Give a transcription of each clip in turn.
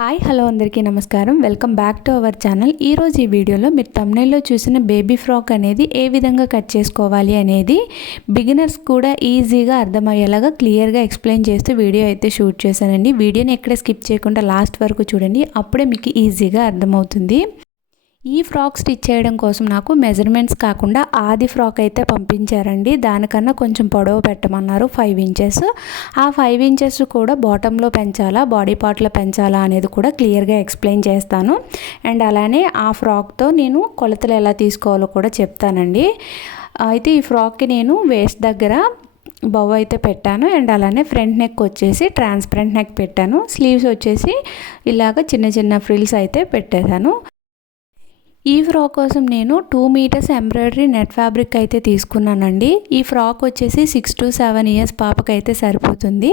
Hi hello అందరికీ నమస్కారం. Welcome back to our channel. ఈరోజు ఈ వీడియోలో మీరు తమ్నైల్లో చూసిన బేబీ ఫ్రాక్ అనేది ఏ విధంగా కట్ చేసుకోవాలి అనేది బిగినర్స్ కూడా ఈజీగా అర్థమయ్యేలాగా క్లియర్గా ఎక్స్ప్లెయిన్ చేస్తూ వీడియో అయితే షూట్ చేశానండి. వీడియోని ఎక్కడ స్కిప్ చేయకుండా లాస్ట్ వరకు చూడండి. అప్పుడే మీకు ఈజీగా అర్థమవుతుంది. ఈ ఫ్రాక్ స్టిచ్ చేయడం కోసం నాకు మెజర్మెంట్స్ కాకుండా ఆది ఫ్రాక్ అయితే పంపించారండి. దానికన్నా కొంచెం పొడవు పెట్టమన్నారు ఫైవ్ ఇంచెస్. ఆ ఫైవ్ ఇంచెస్ కూడా బాటంలో పెంచాలా బాడీ పార్ట్లో పెంచాలా అనేది కూడా క్లియర్గా ఎక్స్ప్లెయిన్ చేస్తాను. అండ్ అలానే ఆ ఫ్రాక్తో నేను కొలతలు ఎలా తీసుకోవాలో కూడా చెప్తానండి. అయితే ఈ ఫ్రాక్కి నేను వేస్ట్ దగ్గర బవ్ అయితే పెట్టాను. అండ్ అలానే ఫ్రంట్ నెక్ వచ్చేసి ట్రాన్స్పరెంట్ నెక్ పెట్టాను. స్లీవ్స్ వచ్చేసి ఇలాగ చిన్న చిన్న ఫ్రిల్స్ అయితే పెట్టేశాను. ఈ ఫ్రాక్ కోసం నేను two metres embroidery net fabric అయితే తీసుకున్నానండి. ఈ ఫ్రాక్ వచ్చేసి సిక్స్ టు సెవెన్ ఇయర్స్ పాపకి అయితే సరిపోతుంది.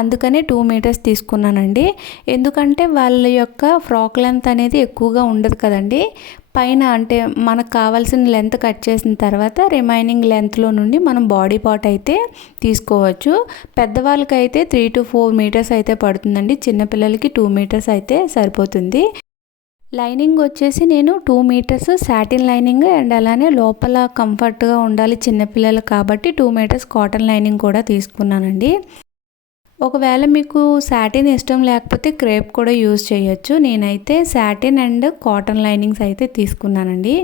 అందుకనే టూ మీటర్స్ తీసుకున్నానండి. ఎందుకంటే వాళ్ళ యొక్క ఫ్రాక్ లెంత్ అనేది ఎక్కువగా ఉండదు కదండి. పైన అంటే మనకు కావాల్సిన లెంత్ కట్ చేసిన తర్వాత రిమైనింగ్ లెంత్లో నుండి మనం బాడీ పార్ట్ అయితే తీసుకోవచ్చు. పెద్దవాళ్ళకైతే త్రీ టు ఫోర్ మీటర్స్ అయితే పడుతుందండి. చిన్నపిల్లలకి టూ మీటర్స్ అయితే సరిపోతుంది. లైనింగ్ వచ్చేసి నేను two metres satin lining and అలానే లోపల కంఫర్ట్గా ఉండాలి చిన్నపిల్లలు కాబట్టి టూ మీటర్స్ కాటన్ లైనింగ్ కూడా తీసుకున్నానండి. ఒకవేళ మీకు సాటిన్ ఇష్టం లేకపోతే క్రేప్ కూడా యూజ్ చేయొచ్చు. నేనైతే సాటిన్ అండ్ కాటన్ లైనింగ్స్ అయితే తీసుకున్నానండి.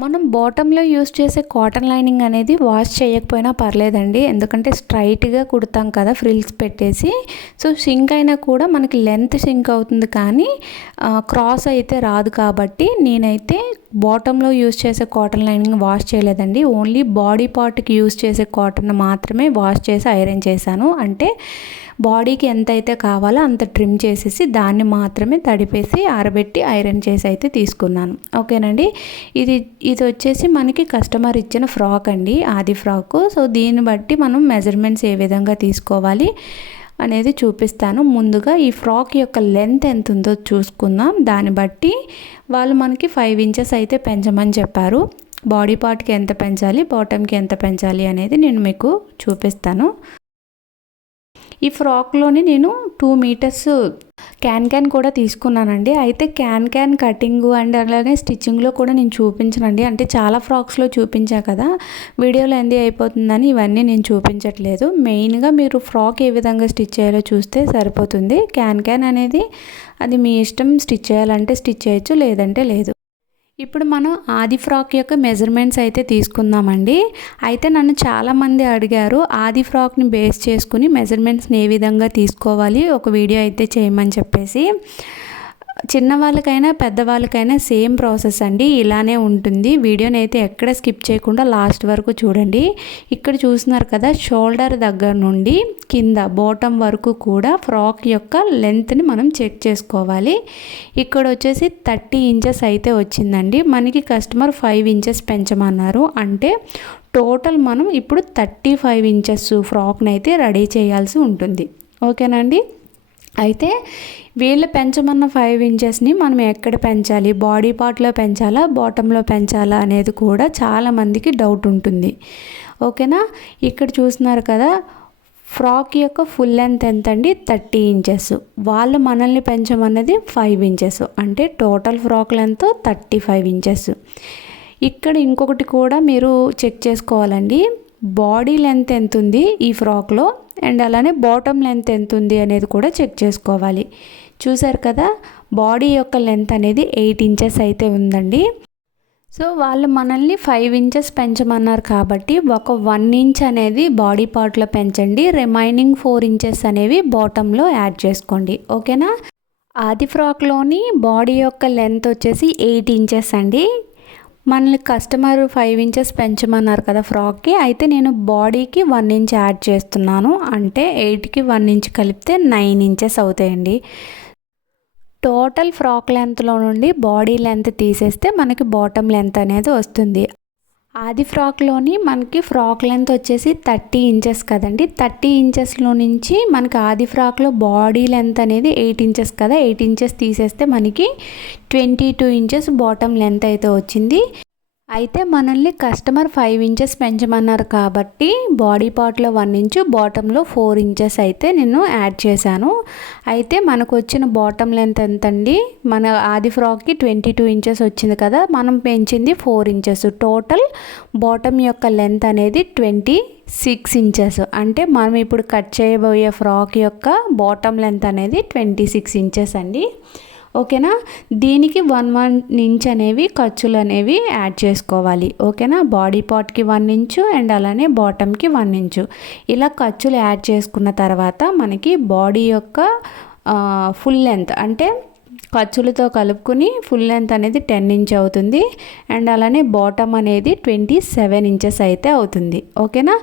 మనం బాటంలో యూస్ చేసే కాటన్ లైనింగ్ అనేది వాష్ చేయకపోయినా పర్లేదండి. ఎందుకంటే స్ట్రైట్గా కుడతాం కదా ఫ్రిల్స్ పెట్టేసి. సో సింక్ అయినా కూడా మనకి లెంత్ సింక్ అవుతుంది కానీ క్రాస్ అయితే రాదు కాబట్టి నేనైతే బాటంలో యూస్ చేసే కాటన్ లైనింగ్ వాష్ చేయలేదండి. ఓన్లీ బాడీ పార్ట్కి యూస్ చేసే కాటన్ మాత్రమే వాష్ చేసి ఐరన్ చేశాను. అంటే బాడీకి ఎంత అయితే కావాలో అంత ట్రిమ్ చేసేసి దాన్ని మాత్రమే తడిపేసి ఆరబెట్టి ఐరన్ చేసి అయితే తీసుకున్నాను. ఓకేనండి? ఇది ఇది వచ్చేసి మనకి కస్టమర్ ఇచ్చిన ఫ్రాక్ అండి. ఆది ఫ్రాక్. సో దీన్ని బట్టి మనం మెజర్మెంట్స్ ఏ విధంగా తీసుకోవాలి అనేది చూపిస్తాను. ముందుగా ఈ ఫ్రాక్ యొక్క లెంత్ ఎంత ఉందో చూసుకుందాం. దాన్ని బట్టి వాళ్ళు మనకి ఫైవ్ ఇంచెస్ అయితే పెంచమని చెప్పారు. బాడీ పార్ట్కి ఎంత పెంచాలి బాటమ్కి ఎంత పెంచాలి అనేది నేను మీకు చూపిస్తాను. ఈ ఫ్రాక్లోని నేను టూ మీటర్స్ క్యాన్ క్యాన్ కూడా తీసుకున్నానండి. అయితే క్యాన్ క్యాన్ కటింగ్ అండ్ అలానే స్టిచ్చింగ్లో కూడా నేను చూపించనండి. అంటే చాలా ఫ్రాక్స్లో చూపించా కదా వీడియోలో ఎంది అయిపోతుందని ఇవన్నీ నేను చూపించట్లేదు. మెయిన్గా మీరు ఫ్రాక్ ఏ విధంగా స్టిచ్ చేయాలో చూస్తే సరిపోతుంది. క్యాన్ క్యాన్ అనేది అది మీ ఇష్టం స్టిచ్ చేయాలంటే స్టిచ్ చేయొచ్చు లేదంటే లేదు. ఇప్పుడు మనం ఆది ఫ్రాక్ యొక్క మెజర్మెంట్స్ అయితే తీసుకుందామండి. అయితే నన్ను చాలామంది అడిగారు ఆది ఫ్రాక్ని బేస్ చేసుకుని మెజర్మెంట్స్ని ఏ విధంగా తీసుకోవాలి ఒక వీడియో అయితే చేయమని చెప్పేసి. చిన్నవాళ్ళకైనా పెద్దవాళ్ళకైనా సేమ్ ప్రాసెస్ అండి. ఇలానే ఉంటుంది. వీడియోని అయితే ఎక్కడ స్కిప్ చేయకుండా లాస్ట్ వరకు చూడండి. ఇక్కడ చూస్తున్నారు కదా షోల్డర్ దగ్గర నుండి కింద బాటమ్ వరకు కూడా ఫ్రాక్ యొక్క లెంత్ని మనం చెక్ చేసుకోవాలి. ఇక్కడ వచ్చేసి థర్టీ ఇంచెస్ అయితే వచ్చిందండి. మనకి కస్టమర్ ఫైవ్ ఇంచెస్ పెంచమన్నారు. అంటే టోటల్ మనం ఇప్పుడు థర్టీ ఫైవ్ ఇంచెస్ ఫ్రాక్ని అయితే రెడీ చేయాల్సి ఉంటుంది. ఓకేనండి అయితే వీళ్ళు పెంచమన్న ఫైవ్ ఇంచెస్ని మనం ఎక్కడ పెంచాలి? బాడీ పార్ట్లో పెంచాలా? బాటంలో పెంచాలా? అనేది కూడా చాలామందికి డౌట్ ఉంటుంది. ఓకేనా ఇక్కడ చూస్తున్నారు కదా ఫ్రాక్ యొక్క ఫుల్ లెంత్ ఎంత అండి? థర్టీ ఇంచెస్ వాళ్ళు మనల్ని పెంచమన్నది ఫైవ్ ఇంచెస్ అంటే total frock length thirty five inches ఇక్కడ ఇంకొకటి కూడా మీరు చెక్ చేసుకోవాలండి. బాడీ లెంత్ ఎంత ఉంది ఈ ఫ్రాక్లో అండ్ అలానే బాటమ్ లెంత్ ఎంత ఉంది అనేది కూడా చెక్ చేసుకోవాలి. చూసారు కదా బాడీ యొక్క లెంత్ అనేది ఎయిట్ ఇంచెస్ అయితే ఉందండి. సో వాళ్ళు మనల్ని ఫైవ్ ఇంచెస్ పెంచమన్నారు కాబట్టి ఒక వన్ ఇంచ్ అనేది బాడీ పార్ట్లో పెంచండి. రిమైనింగ్ ఫోర్ ఇంచెస్ అనేవి బాటంలో యాడ్ చేసుకోండి. ఓకేనా? ఆది ఫ్రాక్లోని బాడీ యొక్క లెంత్ వచ్చేసి ఎయిట్ ఇంచెస్ అండి. మనల్ని కస్టమర్ ఫైవ్ ఇంచెస్ పెంచమన్నారు కదా ఫ్రాక్కి. అయితే నేను బాడీకి వన్ ఇంచ్ యాడ్ చేస్తున్నాను. అంటే ఎయిట్కి వన్ ఇంచ్ కలిపితే నైన్ ఇంచెస్ అవుతాయండి. టోటల్ ఫ్రాక్ లెంత్లో నుండి బాడీ లెంత్ తీసేస్తే మనకి బాటమ్ లెంత్ అనేది వస్తుంది. ఆది ఫ్రాక్లోని మనకి ఫ్రాక్ లెంత్ వచ్చేసి థర్టీ ఇంచెస్ కదండి. థర్టీ ఇంచెస్లో నుంచి మనకి ఆది ఫ్రాక్లో బాడీ లెంత్ అనేది ఎయిట్ ఇంచెస్ కదా. ఎయిట్ ఇంచెస్ తీసేస్తే మనకి twenty two inches bottom length అయితే వచ్చింది. అయితే మనల్ని కస్టమర్ ఫైవ్ ఇంచెస్ పెంచమన్నారు కాబట్టి బాడీ పార్ట్లో వన్ ఇంచు బాటంలో ఫోర్ ఇంచెస్ అయితే నేను యాడ్ చేశాను. అయితే మనకు వచ్చిన బాటమ్ లెంత్ ఎంత అండి మన ఆది ఫ్రాక్కి ట్వంటీ టూ ఇంచెస్ వచ్చింది కదా మనం పెంచింది ఫోర్ ఇంచెస్. టోటల్ బాటమ్ యొక్క లెంత్ అనేది ట్వంటీ సిక్స్ ఇంచెస్. అంటే మనం ఇప్పుడు కట్ చేయబోయే ఫ్రాక్ యొక్క బాటమ్ లెంత్ అనేది ట్వంటీ సిక్స్ ఇంచెస్ అండి. ఓకేనా? దీనికి వన్ వన్ ఇంచ్ అనేవి ఖర్చులు అనేవి యాడ్ చేసుకోవాలి. ఓకేనా? బాడీ పార్ట్కి వన్ ఇంచు అండ్ అలానే బాటమ్కి వన్ ఇంచు. ఇలా ఖర్చులు యాడ్ చేసుకున్న తర్వాత మనకి బాడీ యొక్క ఫుల్ లెంత్ అంటే ఖర్చులతో కలుపుకుని ఫుల్ లెంత్ అనేది టెన్ ఇంచ్ అవుతుంది. అండ్ అలానే బాటమ్ అనేది ట్వంటీ సెవెన్ ఇంచెస్ అయితే అవుతుంది. ఓకేనా?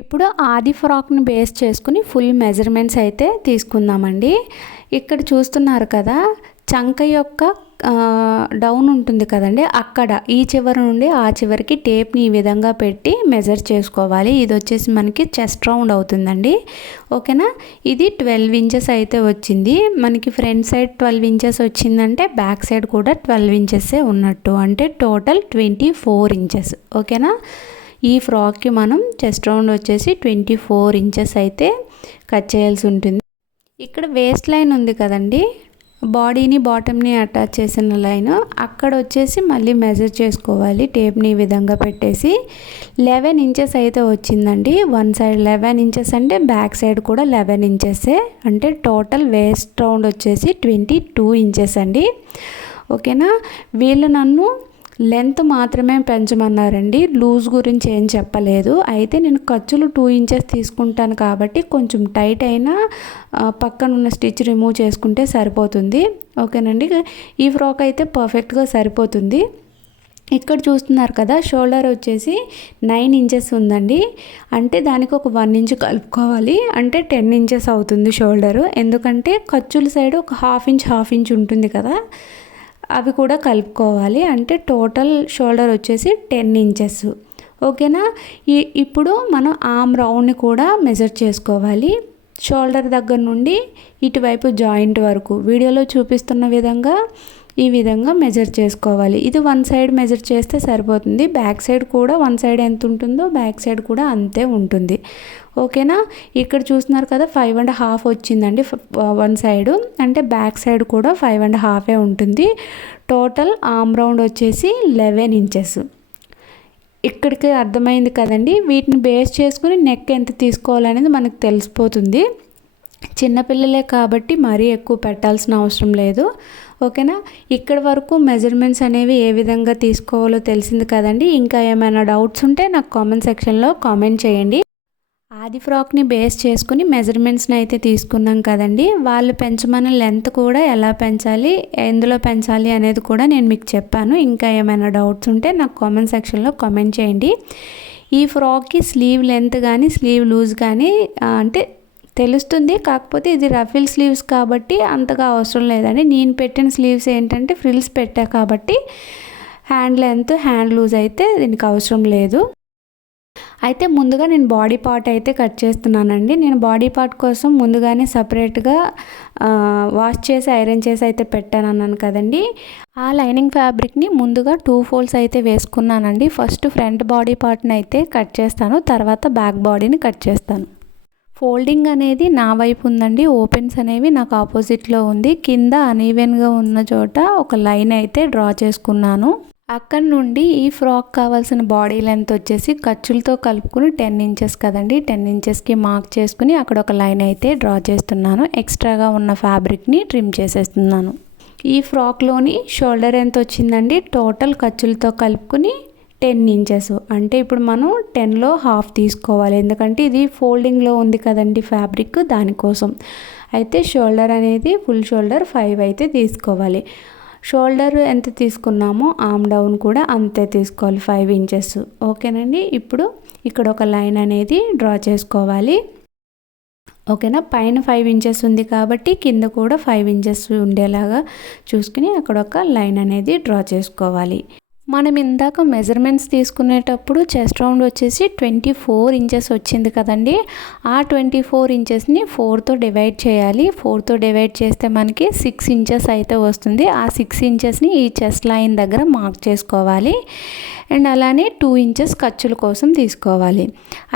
ఇప్పుడు ఆది ఫ్రాక్ని బేస్ చేసుకుని ఫుల్ మెజర్మెంట్స్ అయితే తీసుకుందామండి. ఇక్కడ చూస్తున్నారు కదా చంక యొక్క డౌన్ ఉంటుంది కదండి అక్కడ ఈ చివరి నుండి ఆ చివరికి టేప్ని ఈ విధంగా పెట్టి మెజర్ చేసుకోవాలి. ఇది వచ్చేసి మనకి చెస్ట్ రౌండ్ అవుతుందండి. ఓకేనా? ఇది ట్వెల్వ్ ఇంచెస్ అయితే వచ్చింది. మనకి ఫ్రంట్ సైడ్ ట్వెల్వ్ ఇంచెస్ వచ్చిందంటే బ్యాక్ సైడ్ కూడా ట్వెల్వ్ ఇంచెస్సే ఉన్నట్టు. అంటే టోటల్ ట్వంటీ ఫోర్ ఇంచెస్. ఓకేనా? ఈ ఫ్రాక్కి మనం చెస్ట్ రౌండ్ వచ్చేసి ట్వంటీ ఫోర్ ఇంచెస్ అయితే కట్ చేయాల్సి ఉంటుంది. ఇక్కడ వేస్ట్ లైన్ ఉంది కదండి. బాడీని బాటమ్ని అటాచ్ చేసిన లైన్. అక్కడ వచ్చేసి మళ్ళీ మెజర్ చేసుకోవాలి. టేప్ని ఈ విధంగా పెట్టేసి లెవెన్ ఇంచెస్ అయితే వచ్చిందండి. వన్ సైడ్ లెవెన్ ఇంచెస్ అంటే బ్యాక్ సైడ్ కూడా లెవెన్ ఇంచెసే. అంటే టోటల్ వేస్ట్ రౌండ్ వచ్చేసి ట్వంటీ టూ ఇంచెస్ అండి. ఓకేనా? వీళ్ళు నన్ను లెంత్ మాత్రమే పెంచమన్నారండి. లూజ్ గురించి ఏం చెప్పలేదు. అయితే నేను ఖర్చులు టూ ఇంచెస్ తీసుకుంటాను కాబట్టి కొంచెం టైట్ అయినా పక్కన ఉన్న స్టిచ్ రిమూవ్ చేసుకుంటే సరిపోతుంది. ఓకేనండి? ఈ ఫ్రాక్ అయితే పర్ఫెక్ట్గా సరిపోతుంది. ఇక్కడ చూస్తున్నారు కదా షోల్డర్ వచ్చేసి నైన్ ఇంచెస్ ఉందండి. అంటే దానికి ఒక వన్ ఇంచ్ కలుపుకోవాలి. అంటే టెన్ ఇంచెస్ అవుతుంది షోల్డరు. ఎందుకంటే ఖర్చుల సైడ్ ఒక హాఫ్ ఇంచ్ హాఫ్ ఇంచ్ ఉంటుంది కదా. అవి కూడా కలుపుకోవాలి. అంటే టోటల్ షోల్డర్ వచ్చేసి టెన్ ఇంచెస్ ఓకేనా? ఈ ఇప్పుడు మనం ఆమ్ రౌండ్ని కూడా మెజర్ చేసుకోవాలి. షోల్డర్ దగ్గర నుండి ఇటువైపు జాయింట్ వరకు. వీడియోలో చూపిస్తున్న విధంగా ఈ విధంగా మెజర్ చేసుకోవాలి. ఇది వన్ సైడ్ మెజర్ చేస్తే సరిపోతుంది. బ్యాక్ సైడ్ కూడా వన్ సైడ్ ఎంత ఉంటుందో బ్యాక్ సైడ్ కూడా అంతే ఉంటుంది. ఓకేనా ఇక్కడ చూస్తున్నారు కదా ఫైవ్ అండ్ హాఫ్ వచ్చిందండి వన్ సైడ్ అంటే బ్యాక్ సైడ్ కూడా ఫైవ్ అండ్ హాఫే ఉంటుంది. టోటల్ ఆమ్ రౌండ్ వచ్చేసి లెవెన్ ఇంచెస్ ఇక్కడికి అర్థమైంది కదండి. వీటిని బేస్ చేసుకుని నెక్ ఎంత తీసుకోవాలనేది మనకు తెలిసిపోతుంది. చిన్నపిల్లలే కాబట్టి మరీ ఎక్కువ పెట్టాల్సిన అవసరం లేదు. ఓకేనా? ఇక్కడ వరకు మెజర్మెంట్స్ అనేవి ఏ విధంగా తీసుకోవాలో తెలిసింది కదండి. ఇంకా ఏమైనా డౌట్స్ ఉంటే నాకు కామెంట్ సెక్షన్లో కామెంట్ చేయండి. ఆది ఫ్రాక్ని బేస్ చేసుకుని మెజర్మెంట్స్ని అయితే తీసుకున్నాం కదండి. వాళ్ళు పెంచమన్న లెంత్ కూడా ఎలా పెంచాలి ఎందులో పెంచాలి అనేది కూడా నేను మీకు చెప్పాను. ఇంకా ఏమైనా డౌట్స్ ఉంటే నాకు కామెంట్ సెక్షన్లో కామెంట్ చేయండి. ఈ ఫ్రాక్కి స్లీవ్ లెంత్ కానీ స్లీవ్ లూజ్ కానీ అంటే తెలుస్తుంది. కాకపోతే ఇది రఫిల్ స్లీవ్స్ కాబట్టి అంతగా అవసరం లేదండి. నేను పెట్టిన స్లీవ్స్ ఏంటంటే ఫ్రిల్స్ పెట్టా కాబట్టి హ్యాండ్ లెంత్ హ్యాండ్ లూజ్ అయితే దీనికి అవసరం లేదు. అయితే ముందుగా నేను బాడీ పార్ట్ అయితే కట్ చేస్తున్నానండి. నేను బాడీ పార్ట్ కోసం ముందుగానే సపరేట్గా వాష్ చేసి ఐరన్ చేసి అయితే పెట్టాను అన్నాను కదండి. ఆ లైనింగ్ ఫ్యాబ్రిక్ని ముందుగా టూ ఫోల్డ్స్ అయితే వేసుకున్నానండి. ఫస్ట్ ఫ్రంట్ బాడీ పార్ట్ని అయితే కట్ చేస్తాను. తర్వాత బ్యాక్ బాడీని కట్ చేస్తాను. ఫోల్డింగ్ అనేది నా వైపు ఉందండి. ఓపెన్స్ అనేవి నాకు ఆపోజిట్లో ఉంది. కింద అనీవెన్గా ఉన్న చోట ఒక లైన్ అయితే డ్రా చేసుకున్నాను. అక్కడ నుండి ఈ ఫ్రాక్ కావాల్సిన బాడీ లెంత్ వచ్చేసి ఖర్చులతో కలుపుకుని టెన్ ఇంచెస్ కదండి. టెన్ ఇంచెస్కి మార్క్ చేసుకుని అక్కడ ఒక లైన్ అయితే డ్రా చేస్తున్నాను. ఎక్స్ట్రాగా ఉన్న ఫ్యాబ్రిక్ని ట్రిమ్ చేసేస్తున్నాను. ఈ ఫ్రాక్లోని షోల్డర్ ఎంత వచ్చిందండి? టోటల్ ఖర్చులతో కలుపుకుని టెన్ ఇంచెస్. అంటే ఇప్పుడు మనం టెన్లో హాఫ్ తీసుకోవాలి. ఎందుకంటే ఇది ఫోల్డింగ్లో ఉంది కదండి ఫ్యాబ్రిక్ దానికోసం. అయితే షోల్డర్ అనేది ఫుల్ షోల్డర్ ఫైవ్ అయితే తీసుకోవాలి. షోల్డర్ ఎంత తీసుకున్నామో ఆమ్ డౌన్ కూడా అంతే తీసుకోవాలి ఫైవ్ ఇంచెస్. ఓకేనండి? ఇప్పుడు ఇక్కడ ఒక లైన్ అనేది డ్రా చేసుకోవాలి. ఓకేనా? పైన ఫైవ్ ఇంచెస్ ఉంది కాబట్టి కింద కూడా ఫైవ్ ఇంచెస్ ఉండేలాగా చూసుకుని అక్కడ ఒక లైన్ అనేది డ్రా చేసుకోవాలి. మనం ఇందాక మెజర్మెంట్స్ తీసుకునేటప్పుడు చెస్ట్ రౌండ్ వచ్చేసి ట్వంటీ ఫోర్ ఇంచెస్ వచ్చింది కదండి. ఆ ట్వంటీ ఫోర్ ఇంచెస్ని ఫోర్తో డివైడ్ చేయాలి. ఫోర్తో డివైడ్ చేస్తే మనకి సిక్స్ ఇంచెస్ అయితే వస్తుంది. ఆ సిక్స్ ఇంచెస్ని ఈ చెస్ట్ లైన్ దగ్గర మార్క్ చేసుకోవాలి. అండ్ అలానే టూ ఇంచెస్ ఖర్చుల కోసం తీసుకోవాలి.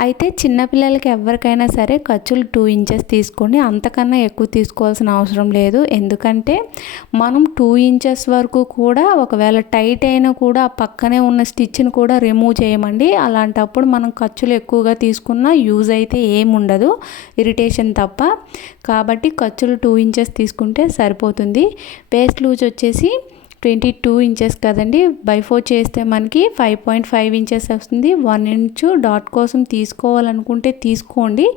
అయితే చిన్నపిల్లలకి ఎవరికైనా సరే ఖర్చులు టూ ఇంచెస్ తీసుకోండి. అంతకన్నా ఎక్కువ తీసుకోవాల్సిన అవసరం లేదు. ఎందుకంటే మనం టూ ఇంచెస్ వరకు కూడా ఒకవేళ టైట్ అయినా కూడా పక్కనే ఉన్న స్టిచ్ని కూడా రిమూవ్ చేయమండి. అలాంటప్పుడు మనం ఖర్చులు ఎక్కువగా తీసుకున్నా యూజ్ అయితే ఏముండదు ఇరిటేషన్ తప్ప. కాబట్టి ఖర్చులు టూ ఇంచెస్ తీసుకుంటే సరిపోతుంది. పేస్ట్ లూజ్ వచ్చేసి ట్వంటీ టూ ఇంచెస్ కదండి. బై ఫోర్ చేస్తే మనకి ఫైవ్ పాయింట్ ఫైవ్ ఇంచెస్ వస్తుంది. వన్ ఇంచు డాట్ కోసం తీసుకోవాలనుకుంటే తీసుకోండి.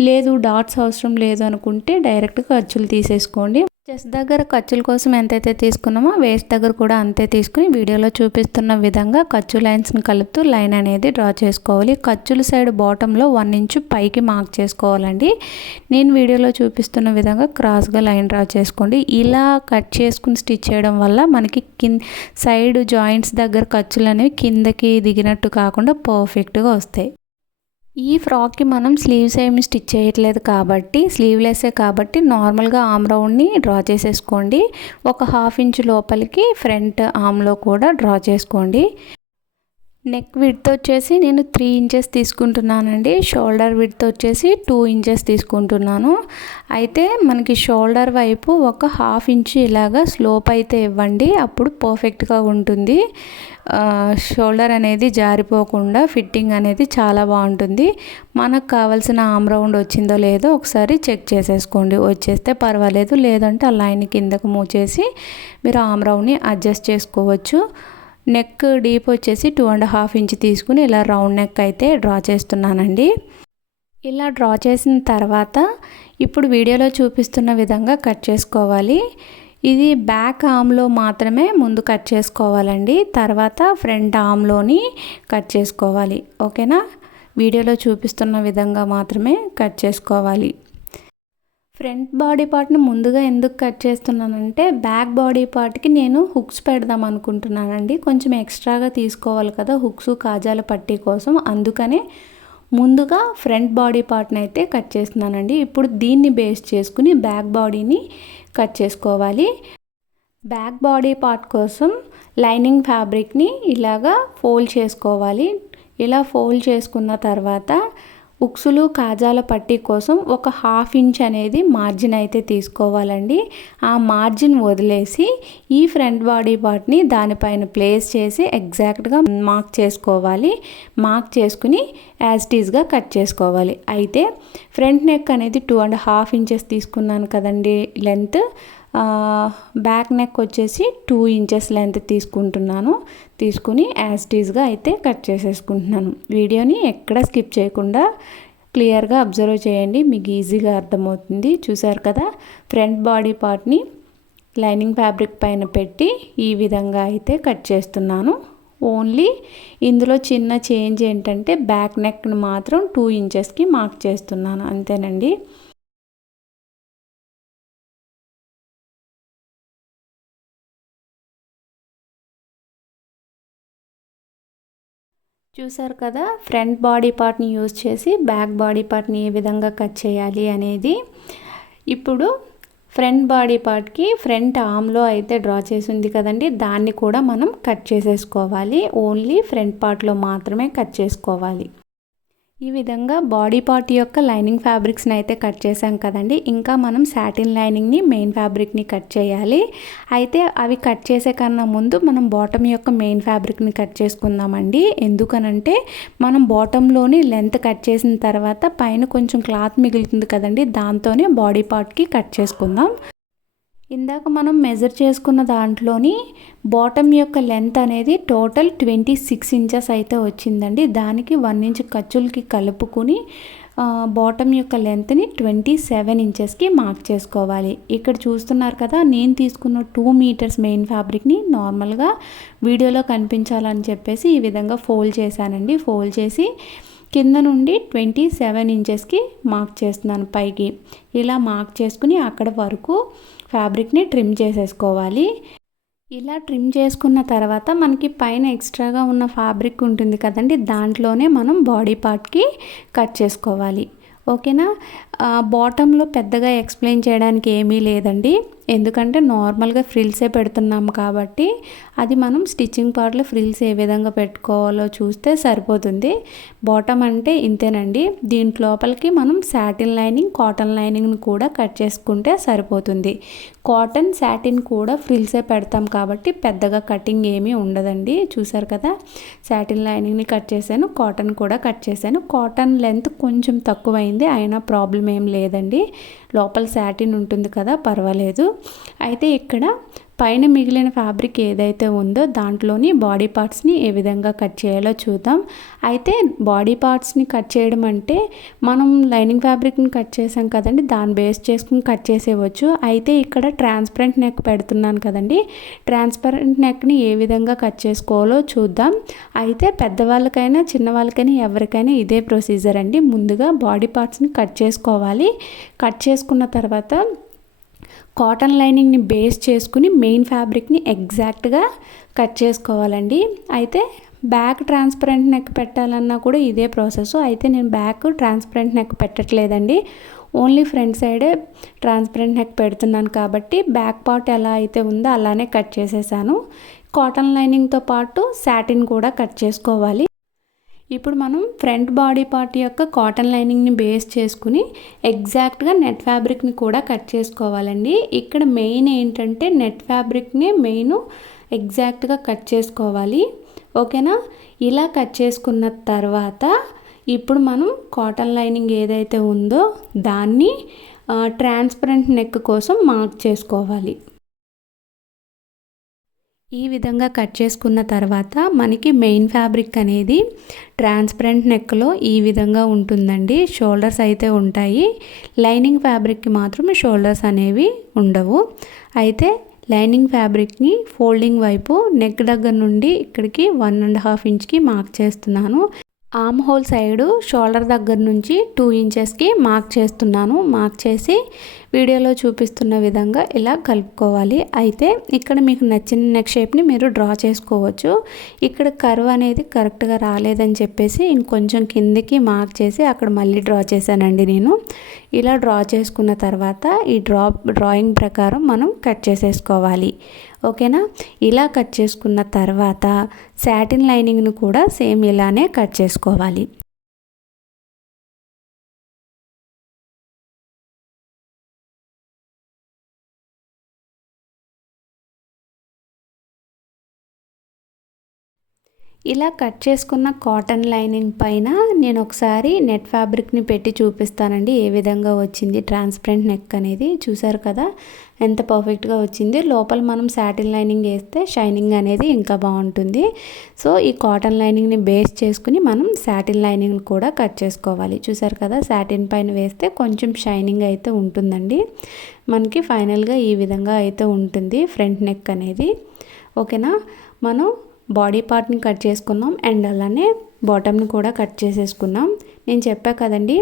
లేదు డాట్స్ అవసరం లేదు అనుకుంటే డైరెక్ట్గా ఖర్చులు తీసేసుకోండి. చెస్ట్ దగ్గర ఖర్చుల కోసం ఎంతైతే తీసుకున్నామో వేస్ట్ దగ్గర కూడా అంతే తీసుకుని వీడియోలో చూపిస్తున్న విధంగా ఖర్చు లైన్స్ని కలుపుతూ లైన్ అనేది డ్రా చేసుకోవాలి. ఖర్చుల సైడ్ బాటంలో వన్ ఇంచు పైకి మార్క్ చేసుకోవాలండి. నేను వీడియోలో చూపిస్తున్న విధంగా క్రాస్గా లైన్ డ్రా చేసుకోండి. ఇలా కట్ చేసుకుని స్టిచ్ చేయడం వల్ల మనకి కింద సైడ్ జాయింట్స్ దగ్గర ఖర్చులు అనేవి కిందకి దిగినట్టు కాకుండా పర్ఫెక్ట్గా వస్తాయి. ఈ ఫ్రాక్కి మనం స్లీవ్స్ ఏమి స్టిచ్ చేయట్లేదు కాబట్టి స్లీవ్లెస్సే కాబట్టి నార్మల్గా ఆమ్ రౌండ్ని డ్రా చేసేసుకోండి. ఒక హాఫ్ ఇంచ్ లోపలికి ఫ్రంట్ ఆమ్లో కూడా డ్రా చేసుకోండి. నెక్ విడ్త్ వచ్చేసి నేను త్రీ ఇంచెస్ తీసుకుంటున్నానండి. షోల్డర్ విడ్త్ వచ్చేసి టూ ఇంచెస్ తీసుకుంటున్నాను. అయితే మనకి షోల్డర్ వైపు ఒక హాఫ్ ఇంచ్ ఇలాగా స్లోప్ అయితే ఇవ్వండి. అప్పుడు పర్ఫెక్ట్గా ఉంటుంది. షోల్డర్ అనేది జారిపోకుండా ఫిట్టింగ్ అనేది చాలా బాగుంటుంది. మనకు కావాల్సిన ఆమ్ రౌండ్ వచ్చిందో లేదో ఒకసారి చెక్ చేసేసుకోండి. వచ్చేస్తే పర్వాలేదు లేదంటే ఆ లైన్ కిందకు మూచేసి మీరు ఆమ్ రౌండ్ని అడ్జస్ట్ చేసుకోవచ్చు. నెక్ డీప్ వచ్చేసి టూ అండ్ హాఫ్ ఇంచ్ తీసుకుని ఇలా రౌండ్ నెక్ అయితే డ్రా చేస్తున్నానండి. ఇలా డ్రా చేసిన తర్వాత ఇప్పుడు వీడియోలో చూపిస్తున్న విధంగా కట్ చేసుకోవాలి. ఇది బ్యాక్ ఆమ్లో మాత్రమే ముందు కట్ చేసుకోవాలండి. తర్వాత ఫ్రంట్ ఆమ్లోని కట్ చేసుకోవాలి. ఓకేనా? వీడియోలో చూపిస్తున్న విధంగా మాత్రమే కట్ చేసుకోవాలి. ఫ్రంట్ బాడీ పార్ట్ని ముందుగా ఎందుకు కట్ చేస్తున్నానంటే బ్యాక్ బాడీ పార్ట్కి నేను హుక్స్ పెడదాం అనుకుంటున్నానండి. కొంచెం ఎక్స్ట్రాగా తీసుకోవాలి కదా హుక్స్ కాజాల పట్టీ కోసం. అందుకనే ముందుగా ఫ్రంట్ బాడీ పార్ట్ని అయితే కట్ చేస్తున్నానండి. ఇప్పుడు దీన్ని బేస్ చేసుకుని బ్యాక్ బాడీని కట్ చేసుకోవాలి. బ్యాక్ బాడీ పార్ట్ కోసం లైనింగ్ ఫ్యాబ్రిక్ని ఇలాగా ఫోల్డ్ చేసుకోవాలి. ఇలా ఫోల్డ్ చేసుకున్న తర్వాత ఉక్సులు కాజాల పట్టీ కోసం ఒక హాఫ్ ఇంచ్ అనేది మార్జిన్ అయితే తీసుకోవాలండి. ఆ మార్జిన్ వదిలేసి ఈ ఫ్రంట్ బాడీ పార్ట్ని దానిపైన ప్లేస్ చేసి ఎగ్జాక్ట్గా మార్క్ చేసుకోవాలి. మార్క్ చేసుకుని యాజ్ టీజ్గా కట్ చేసుకోవాలి. అయితే ఫ్రంట్ నెక్ అనేది టూ అండ్ హాఫ్ ఇంచెస్ తీసుకున్నాను కదండి లెంత్. బ్యాక్ నెక్ వచ్చేసి టూ ఇంచెస్ లెంత్ తీసుకుంటున్నాను. తీసుకుని యాజ్ టీజ్గా అయితే కట్ చేసేసుకుంటున్నాను. వీడియోని ఎక్కడ స్కిప్ చేయకుండా క్లియర్గా అబ్జర్వ్ చేయండి. మీకు ఈజీగా అర్థమవుతుంది. చూసారు కదా? ఫ్రంట్ బాడీ పార్ట్ని లైనింగ్ ఫ్యాబ్రిక్ పైన పెట్టి ఈ విధంగా అయితే కట్ చేస్తున్నాను. ఓన్లీ ఇందులో చిన్న చేంజ్ ఏంటంటే బ్యాక్ నెక్ను మాత్రం టూ ఇంచెస్కి మార్క్ చేస్తున్నాను. అంతేనండి. చూసారు కదా ఫ్రంట్ బాడీ పార్ట్ని యూజ్ చేసి బ్యాక్ బాడీ పార్ట్ని ఏ విధంగా కట్ చేయాలి అనేది. ఇప్పుడు ఫ్రంట్ బాడీ పార్ట్కి ఫ్రంట్ ఆమ్లో అయితే డ్రా చేసి ఉంది కదండి దాన్ని కూడా మనం కట్ చేసేసుకోవాలి. ఓన్లీ ఫ్రంట్ పార్ట్లో మాత్రమే కట్ చేసుకోవాలి. ఈ విధంగా బాడీ పార్ట్ యొక్క లైనింగ్ ఫ్యాబ్రిక్స్ని అయితే కట్ చేసాం కదండి. ఇంకా మనం సాటిన్ లైనింగ్ని మెయిన్ ఫ్యాబ్రిక్ని కట్ చేయాలి. అయితే అవి కట్ చేసే కన్నా ముందు మనం బాటమ్ యొక్క మెయిన్ ఫ్యాబ్రిక్ని కట్ చేసుకుందామండి. ఎందుకనంటే మనం బాటంలోని లెంత్ కట్ చేసిన తర్వాత పైన కొంచెం క్లాత్ మిగులుతుంది కదండి. దాంతోనే బాడీ పార్ట్కి కట్ చేసుకుందాం. ఇందాక మనం మెజర్ చేసుకున్న దాంట్లోని బాటమ్ యొక్క లెంత్ అనేది టోటల్ ట్వంటీ సిక్స్ ఇంచెస్ అయితే వచ్చిందండి. దానికి వన్ ఇంచ్ ఖర్చులకి కలుపుకుని బాటమ్ యొక్క లెంత్ని ట్వంటీ సెవెన్ ఇంచెస్కి మార్క్ చేసుకోవాలి. ఇక్కడ చూస్తున్నారు కదా నేను తీసుకున్న టూ మీటర్స్ మెయిన్ ఫ్యాబ్రిక్ని నార్మల్గా వీడియోలో కనిపించాలని చెప్పేసి ఈ విధంగా ఫోల్డ్ చేశానండి. ఫోల్డ్ చేసి కింద నుండి ట్వంటీ సెవెన్ ఇంచెస్కి మార్క్ చేస్తున్నాను పైకి. ఇలా మార్క్ చేసుకుని అక్కడ వరకు ఫ్యాబ్రిక్ని ట్రిమ్ చేసేసుకోవాలి. ఇలా ట్రిమ్ చేసుకున్న తర్వాత మనకి పైన ఎక్స్ట్రాగా ఉన్న ఫ్యాబ్రిక్ ఉంటుంది కదండి దాంట్లోనే మనం బాడీ పార్ట్కి కట్ చేసుకోవాలి. ఓకేనా? బాటంలో పెద్దగా ఎక్స్ప్లెయిన్ చేయడానికి ఏమీ లేదండి. ఎందుకంటే నార్మల్గా ఫ్రిల్సే పెడుతున్నాం కాబట్టి అది మనం స్టిచ్చింగ్ పార్ట్లో ఫ్రిల్స్ ఏ విధంగా పెట్టుకోవాలో చూస్తే సరిపోతుంది. బాటమ్ అంటే ఇంతేనండి. దీంట్ లోపలికి మనం శాటిన్ లైనింగ్ కాటన్ లైనింగ్ని కూడా కట్ చేసుకుంటే సరిపోతుంది. కాటన్ శాటిన్ కూడా ఫ్రిల్సే పెడతాం కాబట్టి పెద్దగా కటింగ్ ఏమీ ఉండదండి. చూసారు కదా? శాటిన్ లైనింగ్ని కట్ చేశాను కాటన్ కూడా కట్ చేశాను. కాటన్ లెంత్ కొంచెం తక్కువైంది అయినా ప్రాబ్లం ఏం లేదండి. లోపల శాటిన్ ఉంటుంది కదా పర్వాలేదు. అయితే ఇక్కడ పైన మిగిలిన ఫ్యాబ్రిక్ ఏదైతే ఉందో దాంట్లోని బాడీ పార్ట్స్ని ఏ విధంగా కట్ చేయాలో చూద్దాం. అయితే బాడీ పార్ట్స్ని కట్ చేయడం అంటే మనం లైనింగ్ ఫ్యాబ్రిక్ని కట్ చేసాం కదండి దాన్ని బేస్ చేసుకుని కట్ చేసేవచ్చు అయితే ఇక్కడ ట్రాన్స్పరెంట్ నెక్ పెడుతున్నాను కదండి ట్రాన్స్పరెంట్ నెక్ని ఏ విధంగా కట్ చేసుకోవాలో చూద్దాం. అయితే పెద్దవాళ్ళకైనా చిన్నవాళ్ళకైనా ఎవరికైనా ఇదే ప్రొసీజర్ అండి. ముందుగా బాడీ పార్ట్స్ని కట్ చేసుకోవాలి. కట్ చేసుకున్న తర్వాత కాటన్ లైనింగ్ని బేస్ చేసుకుని మెయిన్ ఫ్యాబ్రిక్ని ఎగ్జాక్ట్గా కట్ చేసుకోవాలండి. అయితే బ్యాక్ ట్రాన్స్పరెంట్ నెక్ పెట్టాలన్నా కూడా ఇదే ప్రాసెస్. అయితే నేను బ్యాక్ ట్రాన్స్పరెంట్ నెక్ పెట్టట్లేదండి. ఓన్లీ ఫ్రంట్ సైడే ట్రాన్స్పరెంట్ నెక్ పెడుతున్నాను కాబట్టి బ్యాక్ పార్ట్ ఎలా అయితే ఉందో అలానే కట్ చేసేసాను. కాటన్ లైనింగ్తో పాటు శాటిన్ కూడా కట్ చేసుకోవాలి. ఇప్పుడు మనం ఫ్రంట్ బాడీ పార్ట్ యొక్క కాటన్ లైనింగ్ని బేస్ చేసుకుని ఎగ్జాక్ట్గా నెట్ ఫ్యాబ్రిక్ని కూడా కట్ చేసుకోవాలండి. ఇక్కడ మెయిన్ ఏంటంటే నెట్ ఫ్యాబ్రిక్ని మెయిన్ ఎగ్జాక్ట్గా కట్ చేసుకోవాలి. ఓకేనా? ఇలా కట్ చేసుకున్న తర్వాత ఇప్పుడు మనం కాటన్ లైనింగ్ ఏదైతే ఉందో దాన్ని ట్రాన్స్పరెంట్ నెక్ కోసం మార్క్ చేసుకోవాలి. ఈ విధంగా కట్ చేసుకున్న తర్వాత మనకి మెయిన్ ఫ్యాబ్రిక్ అనేది ట్రాన్స్పరెంట్ నెక్లో ఈ విధంగా ఉంటుందండి. షోల్డర్స్ అయితే ఉంటాయి. లైనింగ్ ఫ్యాబ్రిక్కి మాత్రం షోల్డర్స్ అనేవి ఉండవు. అయితే లైనింగ్ ఫ్యాబ్రిక్ని ఫోల్డింగ్ వైపు నెక్ దగ్గర నుండి ఇక్కడికి వన్ అండ్ హాఫ్ ఇంచ్కి మార్క్ చేస్తున్నాను. ఆమ్ హోల్ సైడు షోల్డర్ దగ్గర నుంచి టూ ఇంచెస్కి మార్క్ చేస్తున్నాను. మార్క్ చేసి వీడియోలో చూపిస్తున్న విధంగా ఇలా కలుపుకోవాలి. అయితే ఇక్కడ మీకు నచ్చిన నెక్ షేప్ని మీరు డ్రా చేసుకోవచ్చు. ఇక్కడ కర్వ్ అనేది కరెక్ట్గా రాలేదని చెప్పేసి ఇంకొంచెం కిందికి మార్క్ చేసి అక్కడ మళ్ళీ డ్రా చేశానండి నేను. ఇలా డ్రా చేసుకున్న తర్వాత ఈ డ్రా డ్రాయింగ్ ప్రకారం మనం కట్ చేసేసుకోవాలి. ఓకేనా? ఇలా కట్ చేసుకున్న తర్వాత శాటిన్ లైనింగ్ను కూడా సేమ్ ఇలానే కట్ చేసుకోవాలి. ఇలా కట్ చేసుకున్న కాటన్ లైనింగ్ పైన నేను ఒకసారి నెట్ ఫ్యాబ్రిక్ని పెట్టి చూపిస్తానండి. ఏ విధంగా వచ్చింది? ట్రాన్స్పరెంట్ నెక్ అనేది చూసారు కదా? ఎంత పర్ఫెక్ట్గా వచ్చింది? లోపల మనం శాటిన్ లైనింగ్ వేస్తే షైనింగ్ అనేది ఇంకా బాగుంటుంది. సో ఈ కాటన్ లైనింగ్ని బేస్ చేసుకుని మనం శాటిన్ లైనింగ్ కూడా కట్ చేసుకోవాలి. చూసారు కదా? శాటిన్ పైన వేస్తే కొంచెం షైనింగ్ అయితే ఉంటుందండి. మనకి ఫైనల్గా ఈ విధంగా అయితే ఉంటుంది ఫ్రంట్ నెక్ అనేది. ఓకేనా? మనం బాడీ పార్ట్ని కట్ చేసుకున్నాం అండ్ అలానే బాటమ్ని కూడా కట్ చేసేసుకున్నాం. నేను చెప్పా కదండి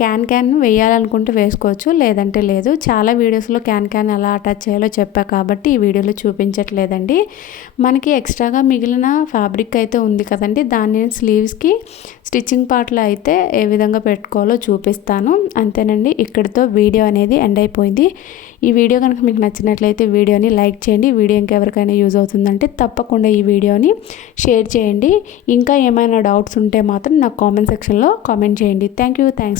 క్యాన్ క్యాన్ వేయాలనుకుంటే వేసుకోవచ్చు లేదంటే లేదు. చాలా వీడియోస్లో క్యాన్ క్యాన్ ఎలా అటాచ్ చేయాలో చెప్పా కాబట్టి ఈ వీడియోలో చూపించట్లేదండి. మనకి ఎక్స్ట్రాగా మిగిలిన ఫ్యాబ్రిక్ అయితే ఉంది కదండి. దాన్ని స్లీవ్స్కి స్టిచ్చింగ్ పార్ట్లో అయితే ఏ విధంగా పెట్టుకోవాలో చూపిస్తాను. అంతేనండి ఇక్కడితో వీడియో అనేది ఎండ్ అయిపోయింది. ఈ వీడియో కనుక మీకు నచ్చినట్లయితే వీడియోని లైక్ చేయండి. వీడియో ఇంకెవరికైనా యూజ్ అవుతుందంటే తప్పకుండా ఈ వీడియోని షేర్ చేయండి. ఇంకా ఏమైనా డౌట్స్ ఉంటే మాత్రం నాకు కామెంట్ సెక్షన్లో కామెంట్ చేయండి. Thank you thanks.